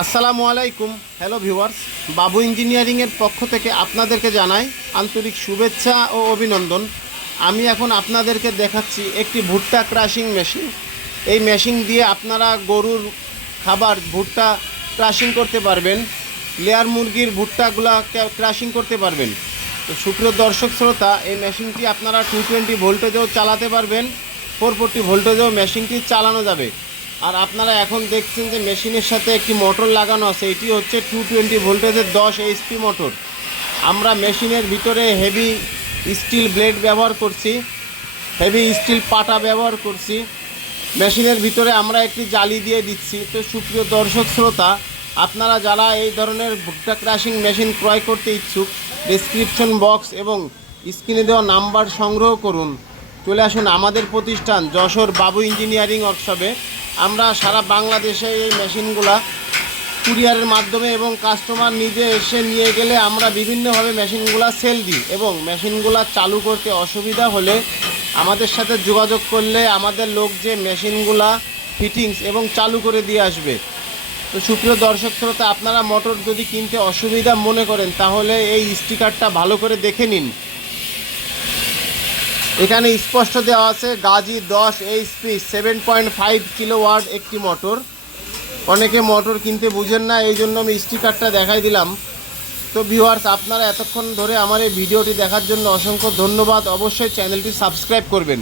আসসালামু আলাইকুম। Hello viewers, বাবু ইঞ্জিনিয়ারিংয়ের পক্ষ থেকে আপনাদেরকে জানাই আন্তরিক শুভেচ্ছা ও অভিনন্দন। আমি এখন আপনাদেরকে দেখাচ্ছি একটি ভুট্টা ক্রাশিং মেশিন। এই মেশিন দিয়ে আপনারা গরুর খাবার ভুট্টা ক্রাশিং করতে পারবেন, লেয়ার মুরগির ভুট্টাগুলা ক্রাশিং করতে পারবেন। তো সুপ্রিয় দর্শক শ্রোতা, এই মেশিনটি আপনারা 220 ভোল্টেজেও চালাতে পারবেন, 440 ভোল্টেজেও মেশিনটি চালানো যাবে। আর আপনারা এখন দেখছেন যে মেশিনের সাথে একটি মোটর লাগানো আছে, এটি হচ্ছে 220 ভোল্টেজের 10 এইচপি মোটর। আমরা মেশিনের ভিতরে হেভি স্টিল ব্লেড ব্যবহার করছি, হেভি স্টিল পাটা ব্যবহার করছি। মেশিনের ভিতরে আমরা একটি জালি দিয়ে দিচ্ছি। তো সুপ্রিয় দর্শক শ্রোতা, আপনারা যারা এই ধরনের ভুট্টা ক্রাশিং মেশিন ক্রয় করতে ইচ্ছুক, ডেসক্রিপশন বক্স এবং স্ক্রিনে দেওয়া নাম্বার সংগ্রহ করুন। চলে আসুন আমাদের প্রতিষ্ঠান যশোর বাবু ইঞ্জিনিয়ারিং ওয়ার্কশপে। আমরা সারা বাংলাদেশে এই মেশিনগুলা কুরিয়ারের মাধ্যমে এবং কাস্টমার নিজে এসে নিয়ে গেলে আমরা বিভিন্নভাবে মেশিনগুলা সেল দিই, এবং মেশিনগুলা চালু করতে অসুবিধা হলে আমাদের সাথে যোগাযোগ করলে আমাদের লোক যে মেশিনগুলা ফিটিংস এবং চালু করে দিয়ে আসবে। তো সুপ্রিয় দর্শক শ্রোতা, আপনারা মোটর যদি কিনতে অসুবিধা মনে করেন তাহলে এই স্টিকারটা ভালো করে দেখে নিন। এখানে স্পষ্ট দেওয়া আছে গাজী 10 এইচপি 7.5 কিলোওয়াট একটি মোটর। অনেকে মোটর কিনতে বুঝেন না, এই জন্য আমি স্টিকারটা দেখাই দিলাম। তো ভিউয়ার্স, আপনারা এতক্ষণ ধরে আমার এই ভিডিওটি দেখার জন্য অসংখ্য ধন্যবাদ। অবশ্যই চ্যানেলটি সাবস্ক্রাইব করবেন।